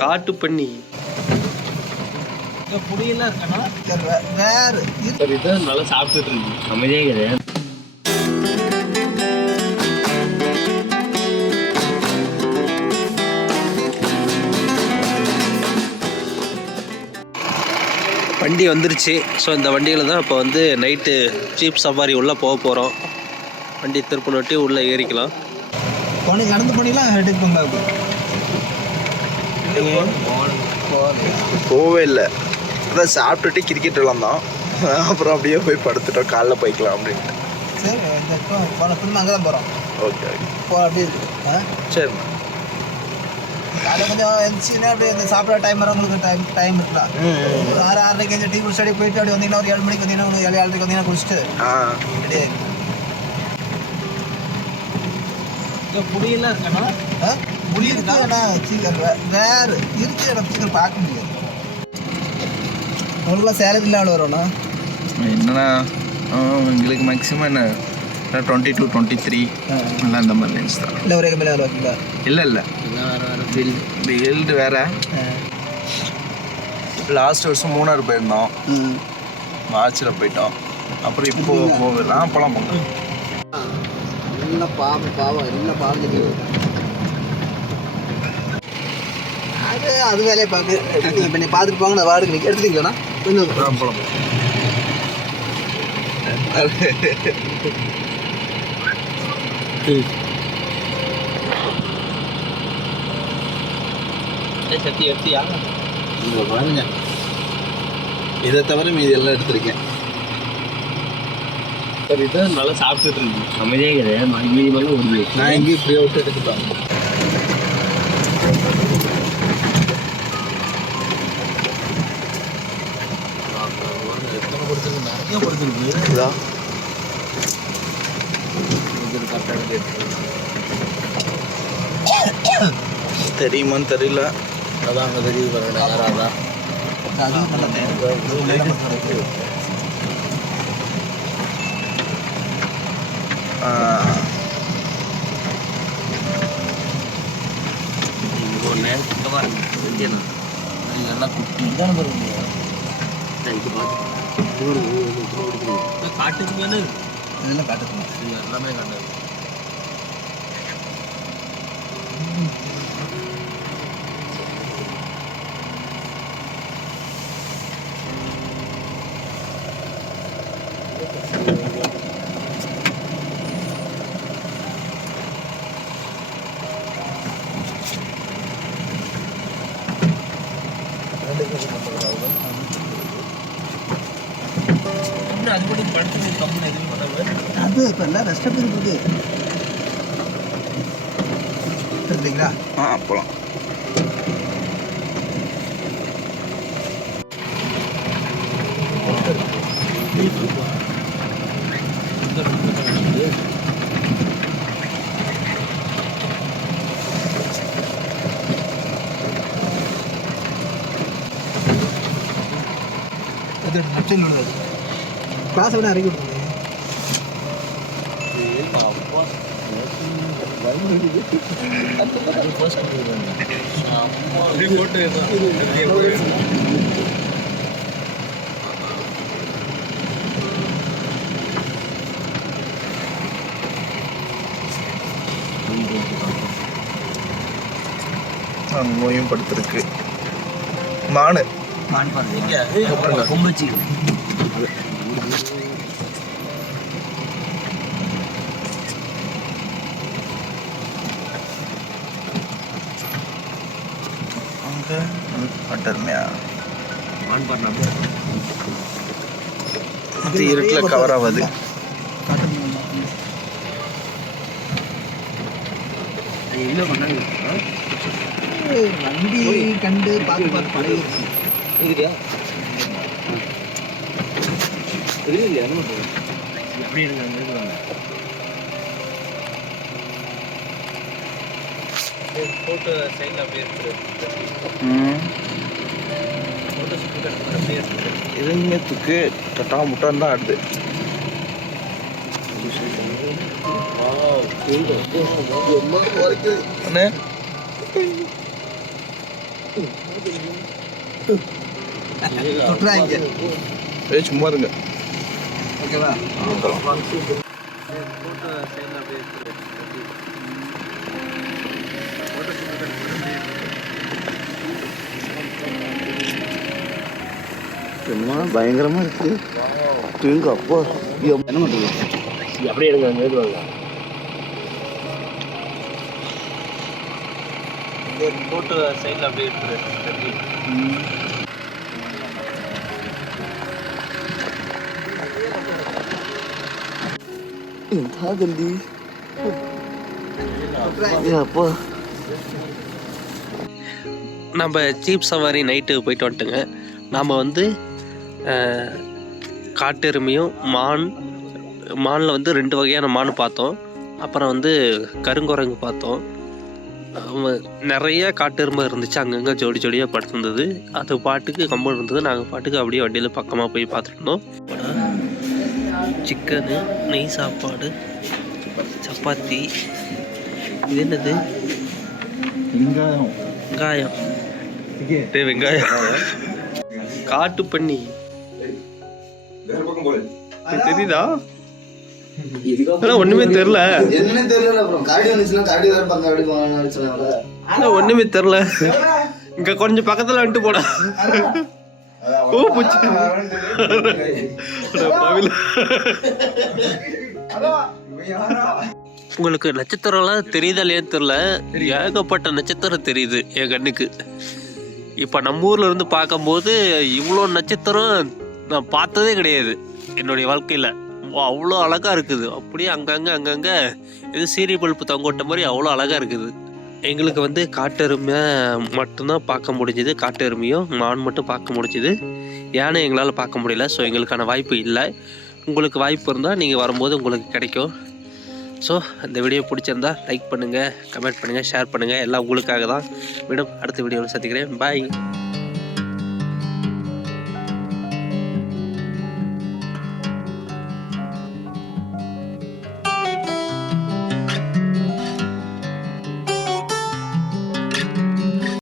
காட்டு பண்ணி புடியெல்லாம் இருக்கணும் வேறு இதுதான் நல்லா சாப்பிட்டுட்டு இருக்கு அமைதியே கிடையாது. வண்டி வந்துருச்சு. ஸோ இந்த வண்டியில் தான் இப்போ வந்து நைட்டு ஜீப் சஃபாரி உள்ளே போக போகிறோம். வண்டி திருப்பி உள்ளே ஏறிக்கலாம். நடந்து போனீங்களா போவே இல்லை. அதான் சாப்பிட்டுட்டு கிரிக்கெட் விளாண்டோம். அப்புறம் அப்படியே போய் படுத்துட்டோம். காலைல போய்க்கலாம் அப்படின்ட்டு. சரி திரும்ப அங்கே தான் போகிறோம். ஓகே ஓகே அப்படியே இருக்கு. சரிண்ணா. அதை கொஞ்சம் எழுந்துச்சுன்னா அப்படியே இந்த சாப்பிட்ற டைம் வரவங்களுக்கு டைம் இருக்குதா? ஒரு 6:30க்கு டீ குடிச்சு அப்படியே போயிட்டு அப்படி வந்தீங்கன்னா ஒரு 7 மணிக்கு வந்தீங்கன்னா 7:30க்கு வந்தீங்கன்னா குடிச்சிட்டு அப்படியே புளியெல்லாம் இருக்கணும். புளி இருக்கு. ஆனால் சீக்கிரம் வேறு இருக்கு. இடம் சீக்கிரம் பார்க்க முடியாது. உங்களுக்குலாம் சேலரி இல்லாமல் வரும்ண்ணா. என்னன்னா எங்களுக்கு மேக்ஸிமம் என்ன 22, 23 எல்லாம் இந்த மாதிரி ரேஞ்ச் தான். இல்லை ஒரே கம்மியில் வருவாங்களா? இல்லை ஃபீல்டு வேறு. லாஸ்ட் வருஷம் மூணாறு போயிருந்தோம். மார்ச்சில் போயிட்டோம். அப்புறம் இப்போ போகலாம். அப்போலாம் போங்க. எல்லாம் பாவம் எல்லாம் பாவம். அது வேலையை பார்க்கு. இப்போ நீ பார்த்துட்டு போங்க. நான் வாடகை நீங்கள் எடுத்துட்டீங்களா? கொஞ்சம் போகலாம். சத்தி எடுத்தியா? இங்கே பாருங்க. இதை தவிர மீதி எல்லாம் எடுத்திருக்கேன். சார் இதுதான் நல்லா சாப்பிட்டுட்டு இருக்கு அமைதியே கிடையாது. மீதி மேலே ஒரு நான் எங்கேயும் ஃப்ரீ அவுட் எடுத்துட்டேன். நிறைய கொடுத்துருக்கு. தெரியுமான்னு தெரியல. அதான் அங்கே தெரியுது பாருங்க. யாராதான் நேரத்துக்கு இருக்கு. இதெல்லாம் குட்டி தானே பாருங்க. இது பார்த்து காட்டுக்கு மேலே இதெல்லாம் காட்டுக்குமா? இது எல்லாமே காட்டாது. அது கூட படுத்து கம்பெனி எதுவும் பண்ணாமல் அது இப்போ எல்லாம் ரெஸ்ட் இருக்குது. தெரியுங்களா? போகலாம். அது நட்சல் உள்ளது. கிளாஸ் விட இறக்கி விட்டுருங்க. நோயும் படுத்திருக்கு. மானு பாருங்க கும்பச்சி. இருட்டில் கவர் ஆகாது. வண்டி கண்டு பார்த்து பழகிடுச்சு. இல்லையா இல்லையா எப்படி இருக்காங்க? ஃபோட்டோ சைடில் அப்படியே ஃபோட்டோ ஷூட் அப்படியே இருக்குது. இதுங்கத்துக்கு தட்டா முட்டான் தான் ஆடுது. அண்ணே தொட்டுறாங்க. சும்மா இருங்க. ஓகேவா? பயங்கரமா இருக்கு. எங்க அப்பா என்ன பண்றது? அப்படியே எடுங்க, அங்கே எடுவாங்க. போட்டு சைடில் அப்படியே எடுத்துரு. என்ன தம்பி? அப்பா நம்ம ஜீப் சவாரி நைட்டு போயிட்டு வந்துட்டுங்க. நாம் வந்து காட்டெருமையும் மானில் வந்து 2 வகையான மான் பார்த்தோம். அப்புறம் வந்து கருங்குரங்கு பார்த்தோம். நிறைய காட்டெருமை இருந்துச்சு, அங்கங்கே ஜோடி ஜோடியாக படுத்திருந்தது. அது பாட்டுக்கு கம்மன் இருந்தது. நாங்கள் பாட்டுக்கு அப்படியே வண்டியில் பக்கமாக போய் பார்த்துருந்தோம். சிக்கனு, நெய் சாப்பாடு, சப்பாத்தி. இது என்னது? வெங்காயம். வெங்காயம் காட்டு பண்ணி தெரியுதா? ஒண்ணுமே தெரியல. என்ன தெரியல. அப்புறம் காடி வந்துச்சுன்னா காடி வேற பக்கம் அப்படி போனாங்க. ஒண்ணுமே தெரியல. இங்க கொஞ்சம் பக்கத்துல வந்துட்டு போடா. ஓ பூச்சி. உங்களுக்கு நட்சத்திரம்லாம் தெரியுதா இல்லையான்னு தெரியல. ஏகப்பட்ட நட்சத்திரம் தெரியுது என் கண்ணுக்கு. இப்போ நம்ம ஊர்ல இருந்து பார்க்கும்போது இவ்வளோ நட்சத்திரம் நான் பார்த்ததே கிடையாது என்னுடைய வாழ்க்கையில். அவ்வளோ அழகாக இருக்குது. அப்படியே அங்கங்கே இது சீரிய பல்ப்பு தொங்கோட்ட மாதிரி அவ்வளோ அழகாக இருக்குது. எங்களுக்கு வந்து காட்டெருமை மட்டும்தான் பார்க்க முடிஞ்சுது. காட்டெருமையும் மான் மட்டும் பார்க்க முடிஞ்சுது. யானை எங்களால் பார்க்க முடியல. ஸோ எங்களுக்கான வாய்ப்பு இல்லை. உங்களுக்கு வாய்ப்பு இருந்தால் நீங்கள் வரும்போது உங்களுக்கு கிடைக்கும். ஸோ இந்த வீடியோ பிடிச்சிருந்தா லைக் பண்ணுங்கள், கமெண்ட் பண்ணுங்கள், ஷேர் பண்ணுங்கள். எல்லாம் உங்களுக்காக தான். மீண்டும் அடுத்த வீடியோவில் சந்திக்கிறேன். பாய்.